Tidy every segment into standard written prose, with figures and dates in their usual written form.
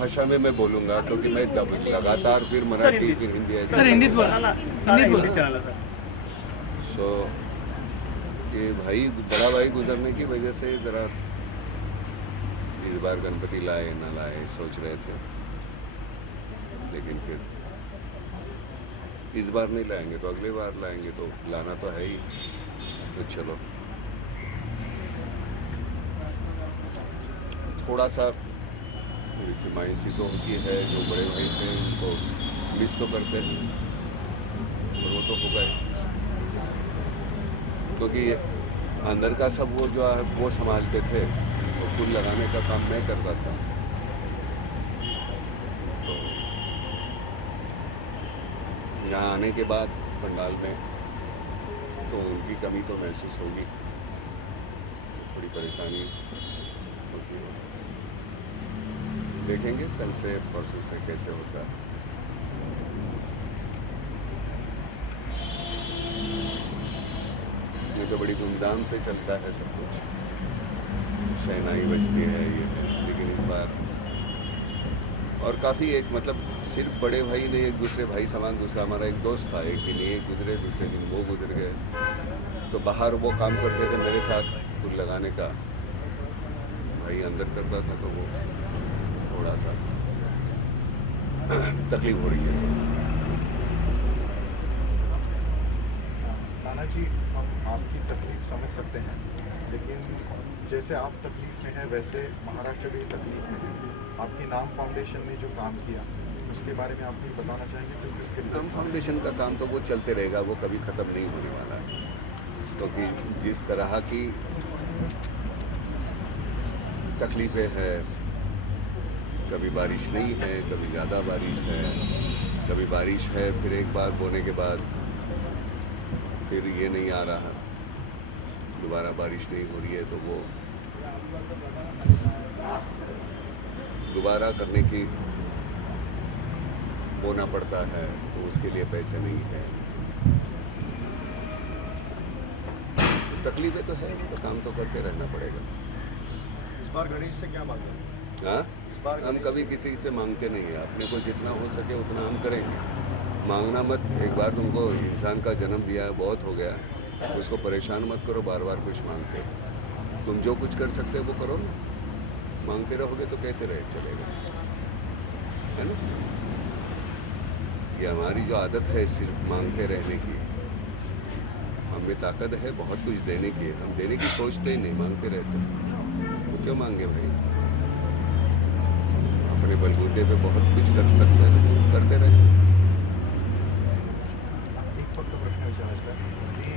भाषा में मैं बोलूँगा, क्योंकि मैं लगातार फिर मराठी फिर हिंदी ऐसे सर हिंदीत बोला सर सो कि भाई बड़ा भाई गुजरने की वजह से ज़रा इस बार गणपति लाए ना लाए सोच रहे थे, लेकिन फिर इस बार नहीं लाएंगे तो अगली बार लाएंगे, तो लाना तो है ही। तो चलो थोड़ा सा थोड़ी सी मायूसी तो होती है, जो बड़े भाई थे उनको मिस तो करते हैं, और वो तो होगा ही, क्योंकि अंदर का सब वो जो है वो संभालते थे, तो फूल लगाने का काम मैं करता था। तो यहाँ आने के बाद पंडाल में तो उनकी कमी तो महसूस होगी, थोड़ी परेशानी होती है। देखेंगे कल से परसों से कैसे होता है। ये तो बड़ी धूमधाम से चलता है सब कुछ, शहनाई बजती है ये है, लेकिन इस बार और काफ़ी एक मतलब सिर्फ बड़े भाई ने एक दूसरे भाई समान, दूसरा हमारा एक दोस्त था, एक दिन ये गुजरे दूसरे दिन वो गुजर गए, तो बाहर वो काम करते थे मेरे साथ फूल लगाने का, भाई अंदर करता था, तो वो थोड़ा सा तकलीफ हो रही है। नाना जी, हम आपकी तकलीफ समझ सकते हैं, लेकिन जैसे आप तकलीफ में हैं वैसे महाराष्ट्र भी तकलीफ में है। आपकी नाम फाउंडेशन ने जो काम किया उसके बारे में आप कुछ बताना चाहेंगे? क्योंकि उसके नाम फाउंडेशन का काम तो वो चलते रहेगा, वो कभी ख़त्म नहीं होने वाला है, क्योंकि जिस तरह की तकलीफ़ें हैं, कभी बारिश नहीं है, कभी ज़्यादा बारिश है, कभी बारिश है फिर एक बार बोने के बाद फिर ये नहीं आ रहा, दोबारा बारिश नहीं हो रही है, तो वो दोबारा करने की बोना पड़ता है, तो उसके लिए पैसे नहीं है। तकलीफें तो है, तो काम तो करते रहना पड़ेगा। इस बार गणेश से क्या मांगा? हाँ, हम कभी किसी से मांगते नहीं हैं, अपने को जितना हो सके उतना हम करेंगे। मांगना मत, एक बार तुमको इंसान का जन्म दिया है, बहुत हो गया, उसको परेशान मत करो बार बार कुछ मांग के। तुम जो कुछ कर सकते हो वो करो ना, मांगते रहोगे तो कैसे रह चलेगा, है ना? ये हमारी जो आदत है सिर्फ मांगते रहने की, हमें ताकत है बहुत कुछ देने की, हम देने की सोचते ही नहीं, मांगते रहते हैं। वो क्यों मांगे भाई? अपने बलबूते पे बहुत कुछ कर सकते हैं, करते रहे। एक फक्त प्रश्न विचारायचा है कि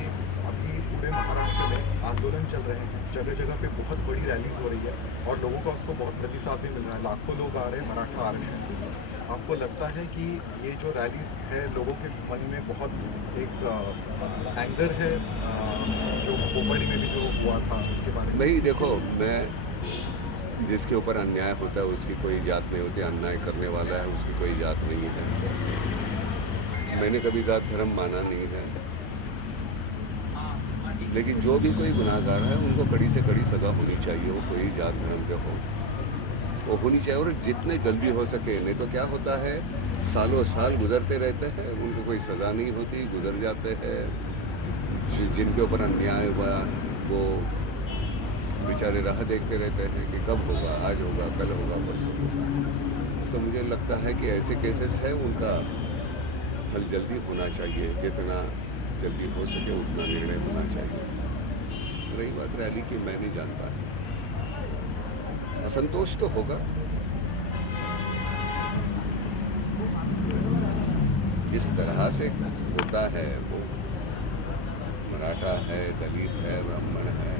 अभी पूरे महाराष्ट्र में आंदोलन चल रहे हैं, जगह जगह पे बहुत बड़ी रैलीज हो रही है और लोगों का उसको बहुत प्रतिसाद भी मिल रहा है, लाखों लोग आ रहे हैं मराठा आरक्षण के लिए। आपको लगता है कि ये जो रैलीज है लोगों के मन में बहुत एक एंगर है, जो कोपड़ी में भी जो हुआ था उसके बारे में? भाई देखो, मैं जिसके ऊपर अन्याय होता है उसकी कोई जात नहीं होती, अन्याय करने वाला है उसकी कोई जात नहीं है। मैंने कभी जात धर्म माना नहीं है, लेकिन जो भी कोई गुनाहगार है उनको कड़ी से कड़ी सज़ा होनी चाहिए, वो कोई जात धर्म के हो वो होनी चाहिए, और जितने जल्दी हो सके। नहीं तो क्या होता है, सालों साल गुजरते रहते हैं, उनको कोई सज़ा नहीं होती, गुजर जाते हैं। जिनके ऊपर अन्याय हुआ वो बेचारे राह देखते रहते हैं कि कब होगा, आज होगा, कल होगा, परसों होगा। तो मुझे लगता है कि ऐसे केसेस हैं उनका हल जल्दी होना चाहिए, जितना जल्दी हो सके उतना निर्णय होना चाहिए। रही बात रैली की, मैं नहीं जानता है, असंतोष तो होगा, जिस तरह से होता है वो मराठा है, दलित है, ब्राह्मण है,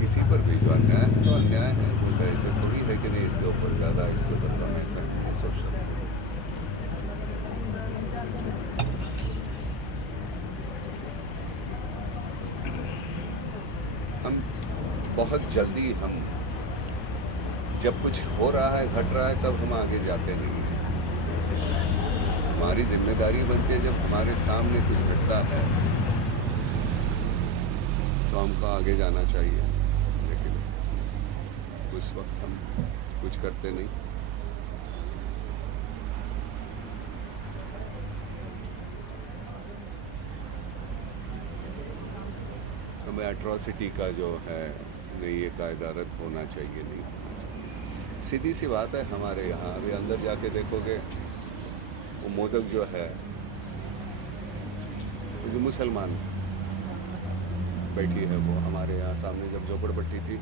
किसी पर भी जो अन्याय है तो अन्याय है। वो तो ऐसे थोड़ी है कि नहीं इसके ऊपर ज़्यादा, इसके ऊपर कम, ऐसा नहीं सोच सकते। हम बहुत जल्दी, हम जब कुछ हो रहा है, घट रहा है, तब हम आगे जाते नहीं हैं। हमारी जिम्मेदारी बनती है जब हमारे सामने कुछ घटता है तो हमको आगे जाना चाहिए, लेकिन उस वक्त हम कुछ करते नहीं। हमें एट्रॉसिटी का जो है नहीं, ये कायदा रद्द होना चाहिए, नहीं होना चाहिए। सीधी सी बात है, हमारे यहाँ अभी अंदर जाके देखोगे वो मोदक जो है, जो मुसलमान बैठी है वो हमारे यहाँ सामने जब झोपड़पट्टी थी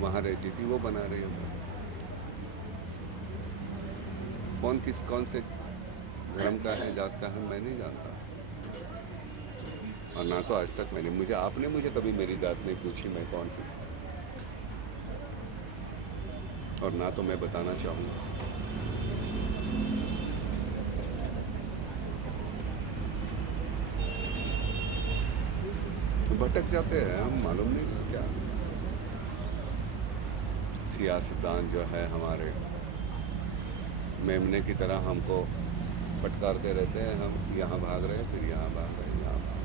वहाँ रहती थी, वो बना रही है वो। कौन से धर्म का है, जात का है, मैं नहीं जानता। और ना तो आज तक आपने मुझे कभी मेरी जात नहीं पूछी, मैं कौन हूँ, और ना तो मैं बताना चाहूँगा। तो भटक जाते हैं हम, मालूम नहीं क्या। सियासतदान जो है हमारे मेमने की तरह हमको फटकारते रहते हैं, हम यहाँ भाग रहे हैं, फिर यहाँ भाग रहे हैं, यहाँ भाग रहे हैं।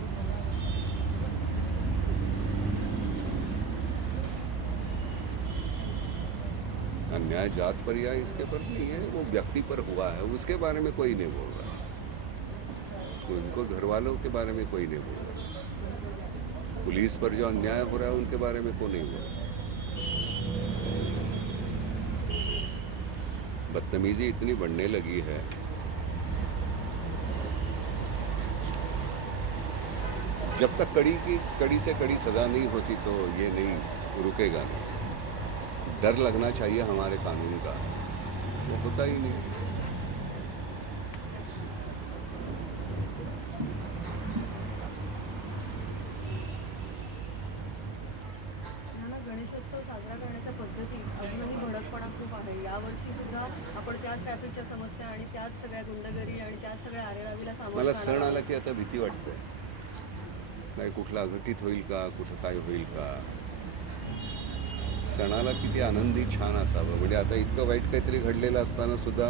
अन्याय जात पर या इसके पर नहीं है, वो व्यक्ति पर हुआ है, उसके बारे में कोई नहीं बोल रहा, उनको घर वालों के बारे में कोई नहीं बोल रहा, पुलिस पर जो अन्याय हो रहा है उनके बारे में कोई नहीं बोल रहा। बदतमीजी इतनी बढ़ने लगी है, जब तक कड़ी से कड़ी सजा नहीं होती तो ये नहीं रुकेगा नहीं। डर लगना चाहिए हमारे कानून का, वो होता ही नहीं। गणेशोत्सव साजरा करण्याच्या पद्धती अजूनही भडकपणा खूप आहे। यावर्षी सुद्धा आपण त्याच ट्रॅफिकच्या समस्या आणि त्याच सगळ्या गुंडगिरी आणि त्याच सगळ्या आरेरावीला सामोरं मला सण आला की आता भीती वाटते, नाही कुठला अघटित होईल का, कुठं काय होईल का। सणाला किती आनंदी छान असावं, म्हणजे आता इतकं वाईट काहीतरी घडलेलं असताना सुद्धा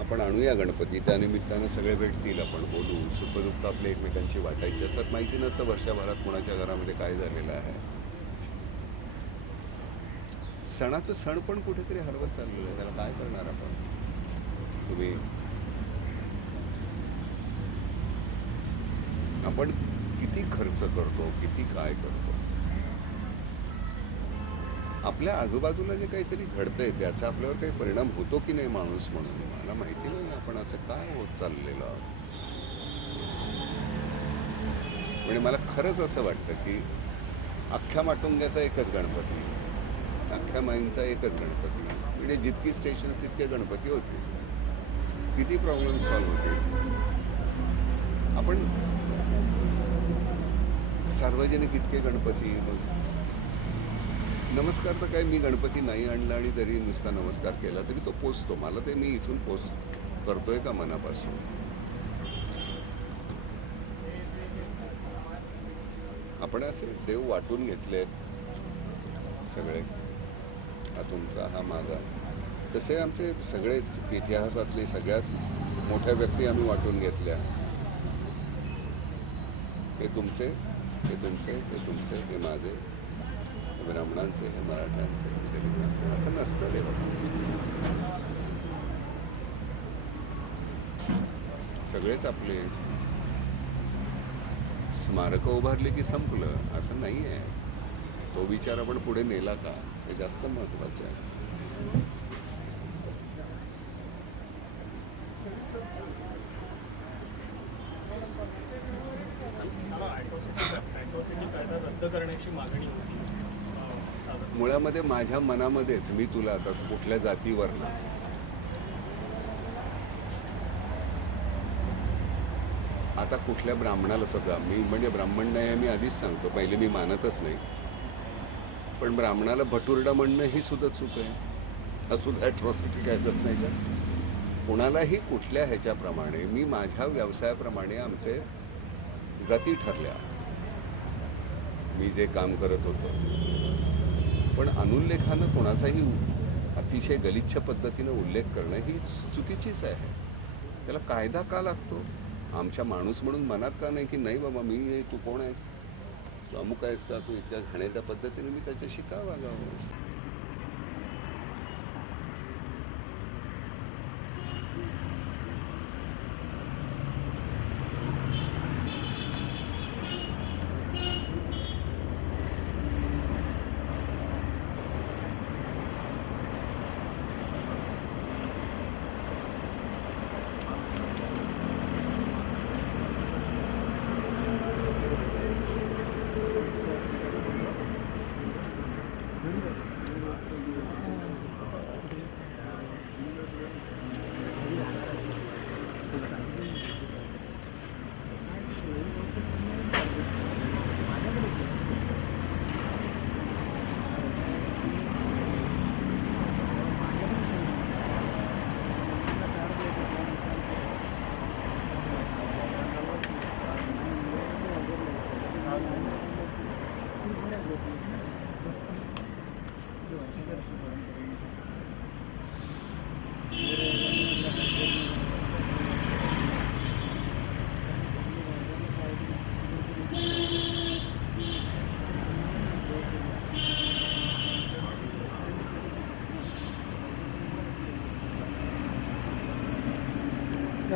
आपण आणूया गणपती, त्यानिमित्तानं सगळे भेटतील, आपण बोलू, सुखदुःख आपले एकमेकांची वाटायची असतात। माहिती नसतं वर्षभरात कोणाच्या घरामध्ये काय झालेलं आहे। सणाचं सण पण कुठेतरी हरवत चाललेलं आहे, त्याला काय करणार आपण। तुम्ही आपण किती खर्च करतो, किती काय करतो, आपल्या आजूबाजूला जे काहीतरी घडतंय त्याचा आपल्यावर काही परिणाम होतो की नाही माणूस म्हणून मला माहिती नाही। आपण असं काय होत चाललेलं आहोत। म्हणजे मला खरंच असं वाटतं की अख्ख्या माटुंग्याचा एकच गणपती, अख्ख्या माईंचा एकच गणपती, म्हणजे जितकी स्टेशन तितके गणपती होते, किती प्रॉब्लेम सॉल्व्ह होते। आपण सार्वजनिक इतके गणपती, नमस्कार तर काय, मी गणपती नाही आणला आणि तरी नुसता नमस्कार केला तरी तो पोचतो, मला ते मी इथून करतोय का मनापासून। आपण असे देव वाटून घेतलेत सगळे, हा तुमचा हा माझा, तसे आमचे सगळेच इतिहासातले सगळ्यात मोठ्या व्यक्ती आम्ही वाटून घेतल्या। हे तुमचे, हे तुमचे, हे तुमचे, हे माझे, ब्राह्मणांचे, हे मराठ्यांचे, हे दलितांचे, असं नसतं रे बाबा। सगळेच आपले स्मारकं उभारली की संपलं असं नाही आहे। तो विचार आपण पुढे नेला का, हे जास्त महत्त्वाचं आहे। ॲट्रॉसिटी कायदा रद्द करण्याची मागणी होती मुळामध्ये माझ्या मनामध्येच, मी तुला आता कुठल्या जातीवर ना, आता कुठल्या ब्राह्मणाला सुद्धा मी, म्हणजे ब्राह्मण नाही आहे मी आधीच सांगतो, पहिले मी मानतच नाही, पण ब्राह्मणाला भटुरडा म्हणणं ही सुद्धा चूक आहे, हा सुद्धा ॲट्रॉसिटी कायदाच नाही का। कुणालाही कुठल्या ह्याच्याप्रमाणे, मी माझ्या व्यवसायाप्रमाणे आमचे जाती ठरल्या, मी जे काम करत होतो, पण अनुल्लेखानं कोणाचाही अतिशय गलिच्छ पद्धतीनं उल्लेख करणं ही चुकीचीच आहे। त्याला कायदा का लागतो? आमच्या माणूस म्हणून मनात का नाही की नाही बाबा मी, तू कोण आहेस, तू अमुक आहेस का, तू इतक्या घाणेरड्या पद्धतीने मी त्याच्याशी का वागावं।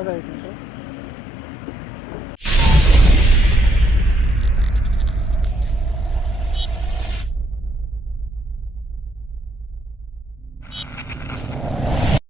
राइट